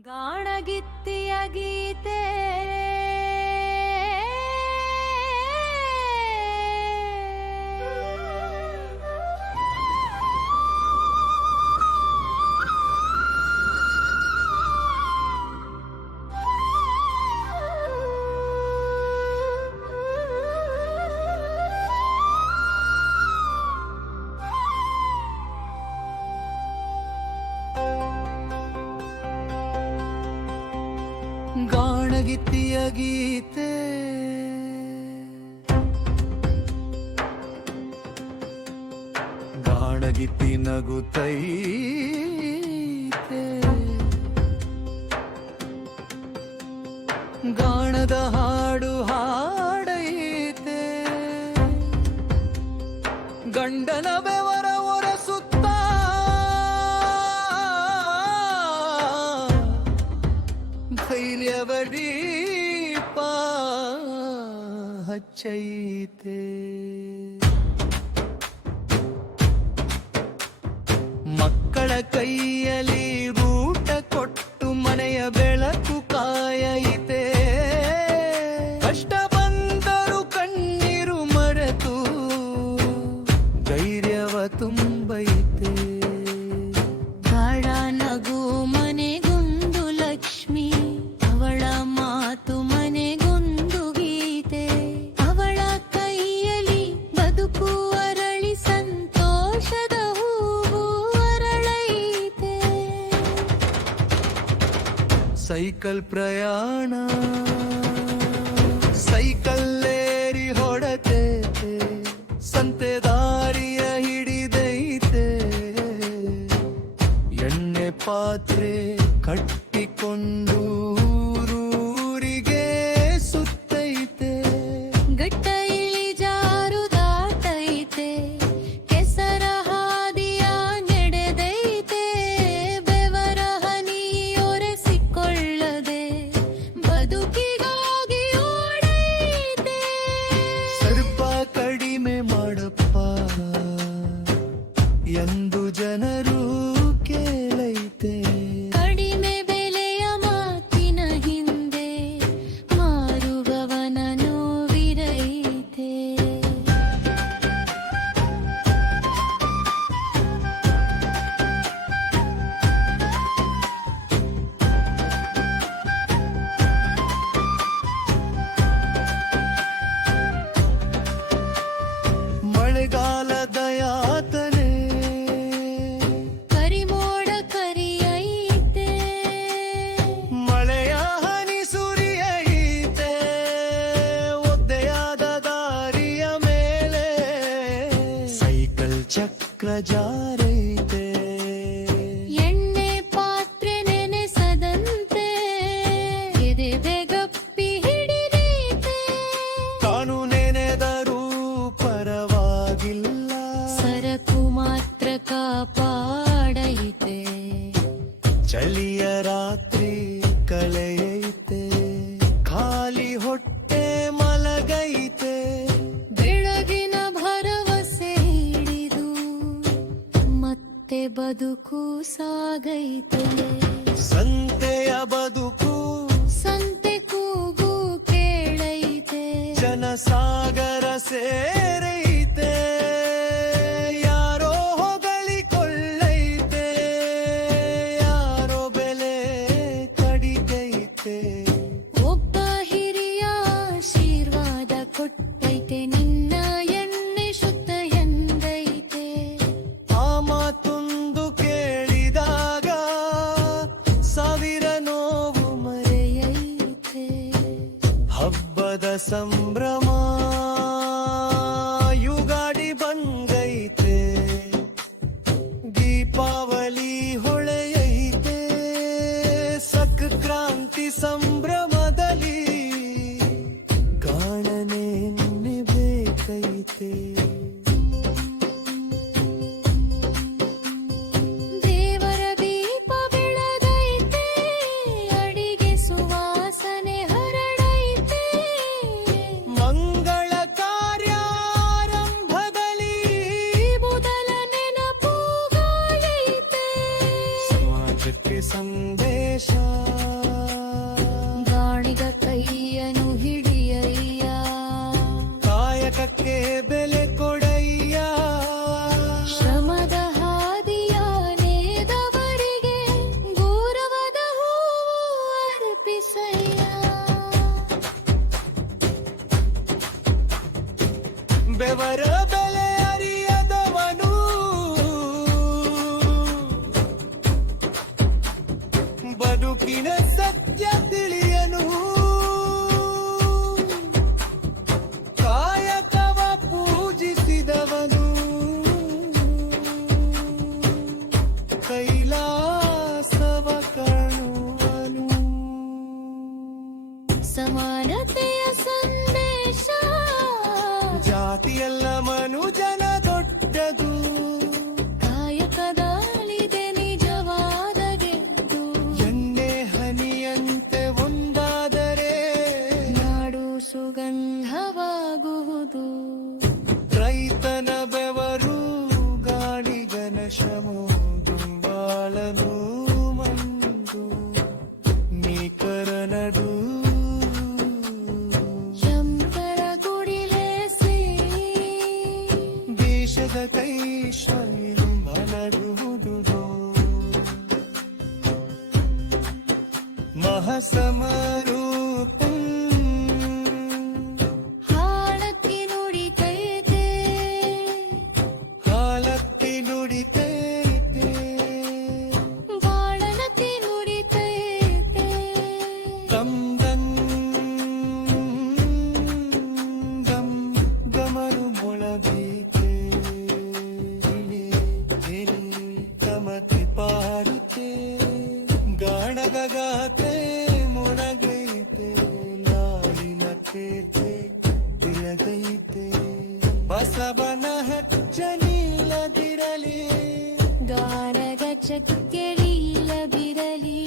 ಗಾಣಗಿತ್ತಿಯ ಗೀತೆ ಗಾಣಗಿತ್ತಿಯ ಗೀತೆ ಗಾಣಗಿತ್ತಿ ನಗುತ್ತೈತೆ ಗಾಣದ ಹಾಡು ಹಾಡೈತೆ ಗಂಡನ ಬೆವರ ಒರೆಸುತ್ತ ಧೈರ್ಯವ ದೀಪ ಹಚ್ಚೈತೆ ಮಕ್ಕಳ ಕೈಯಲ್ಲಿ ಊಟ ಕೊಟ್ಟು ಮನೆಯ ಬೆಳಕು ಕಾಯೈತೆ ಕಷ್ಟ ಬಂದರು ಕಣ್ಣೀರು ಮರೆತು ಧೈರ್ಯವ ತುಂಬೈತೆ ಗಾಢ ನಗು ಮನೆಗೊಂದು ಲಕ್ಷ್ಮಿ ಅವಳ ಮಾತು ಮನೆಗೊಂದು ಗೀತೆ ಅವಳ ಕೈಯಲ್ಲಿ ಬದುಕು ಅರಳಿ ಸಂತೋಷದ ಹೂವು ಅರಳೈತೆ ಸೈಕಲ್ ಪ್ರಯಾಣ ಸೈಕಲ್ಲೇರಿ ಹೊಡತೈತೆ ಸಂತೆ ದಾರಿಯ ಹಿಡಿದೈತೆ ಎಣ್ಣೆ ಪಾತ್ರೆ ಕಟ್ಟಿಕೊಂಡು ಊರೂರಿಗೆ ಸುತ್ತೈತೆ ಗಟ್ಟ ಇಳಿಜಾರು ದಾಟೈತೆ ಕೆಸರ ಹಾದಿಯ ನಡೆದೈತೆ ಬೆವರ ಹನಿ ಒರೆಸಿಕೊಳ್ಳದೆ ಬದುಕಿಗಾಗಿ ಓಡೈತೆ ಸ್ವಲ್ಪ ಕಡಿಮೆ ಮಾಡಪ್ಪ ಎಂದು ಜನರು ಕೇಳೈತೆ ಕಡಿಮೆ ಬೆಲೆಯ ಮಾತಿನ ಹಿಂದೆ ಮಾರುವವನ ನೋವಿರೈತೆ ಮಳೆಗಾಲದ ಯಾತನೆ ಕರಿಮೋಡ ಕರಿಯೈತೆ ಮಳೆಯ ಹನಿ ಸುರಿಯೈತೆ ಒದ್ದೆಯಾದ ದಾರಿಯ ಮೇಲೆ ಸೈಕಲ್ ಚಕ್ರ ಜಾರೈತೆ ಎಣ್ಣೆ ಪಾತ್ರೆ ನೆನೆಸದಂತೆ ಎದೆ ಬೆಗಪ್ಪಿ ಹಿಡಿದೈತೆ ತಾನು ನೆನೆದರೂ ಪರವಾಗಿಲ್ಲ ಸರಕು ಮಾತ್ರ ಕಾಪಾಡೈತೆ ಚಳಿಯ ರಾತ್ರಿ ಕಳೆಯೈತೆ ಖಾಲಿ ಹೊಟ್ಟೆ ಮಲಗೈತೆ ಬೆಳಗಿನ ಭರವಸೆ ಹಿಡಿದು ಮತ್ತೆ ಬದುಕು ಸಾಗೈತೆ ಸಂತೆಯ ಬದುಕು ಸಂತೆ ಕೂಗು ಕೇಳೈತೆ ಜನಸಾಗರ ಸೇರೈತೆ ಯಾರೋ ಹೊಗಳಿಕೊಳ್ಳೈತೆ ಯಾರೋ ಬೆಲೆ ಕಡಿತೈತೆ ಒಬ್ಬ ಹಿರಿಯ ಆಶೀರ್ವಾದ ಕೊಟ್ಟೈತೆ ನಿನ್ನ ಎಣ್ಣೆ ಶುದ್ಧ ಎಂದೈತೆ ಆ ಮಾತೊಂದು ಕೇಳಿದಾಗ ಸಾವಿರ ನೋವು ಮರೆಯೈತೆ ಹಬ್ಬದ ಸಂಭ್ರಮ ಯುಗಾಡಿ ಬಂದೈತೆ ದೀಪಾವಳಿ ಹೊಳೆಯೈತೆ ಸಂಕ್ರಾಂತಿ ಸಂಭ್ರಮದಲ್ಲಿ ಕಾಣನೆ ಬೇಕೈತೆ ದೇವರ ದೀಪ ಬೆಳಗೈತೆ ಅಡಿಗೆ ಸುವಾಸನೆ ಹರಡೈತೆ ಮಂಗಳ ಕಾರ್ಯಾರಂಭದಲ್ಲಿ ಮೊದಲ ನೆನಪುಗಳೈತೆ ಸಮಾಜಕ್ಕೆ ಸಂದೇಶ ದೇವರ ಬೆಲೆ ಅರಿಯದವನು ಬದುಕಿನ ಸತ್ಯ ತಿಳಿಯನು ಕಾಯಕವ ಪೂಜಿಸಿದವನು ಕೈಲಾಸವ ಕಾಣುವನು ಸಮಾನತೆಯ ಸಂದೇಶ ಜಾತಿಯಲ್ಲ ಮನುಜನ ದೊಡ್ಡದು ಕಾಯಕದಲ್ಲಿದೆ ನಿಜವಾದ ಗೆದ್ದು ಎಣ್ಣೆ ಹನಿಯಂತೆ ಒಂದಾದರೆ ನಾಡು ಸುಗಂಧವಾಗುವುದು ರೈತನ ಬೆವರು ಗಾಡಿಗನ ಶ್ರಮೋ ದುಂಬಾಳನು ಮಂದು ನೀಕರನಡು ಶಂಕರ ಗುಡಿಲೇಸಿ ದೇಶದ ಕೈ ಶೈಲು ಮಲಗುವುದು ಮಹಾಸಮಾರೋಪ ಹಾಳಕ್ಕೆ ನುಡಿತೈತೆ ಹಾಲತ್ತಿ ನುಡಿತೈತೆ ಬಾಳನಕ್ಕೆ ನುಡಿತೈತೆ ಗಮ್ ಗಮ್ ಗಮ್ ಗಮರು ಮೊಳಗೈತೆ ಇಳೆ ಎಲೆ ಕಮತಿ ಪಾಡುತ್ತೆ ಗಾಣಗಗಾತೆ ಮೊಳಗೈತೆ ಲಾಲಿನ ಕೇತೆ ತಿಳಗೈತೆ ಬಸವನ ಹಚ್ಚ ನೀಲದಿರಲಿ ಗಾನದ ಚಕ್ಕೆಳಿಲ್ಲ ಬಿರಲಿ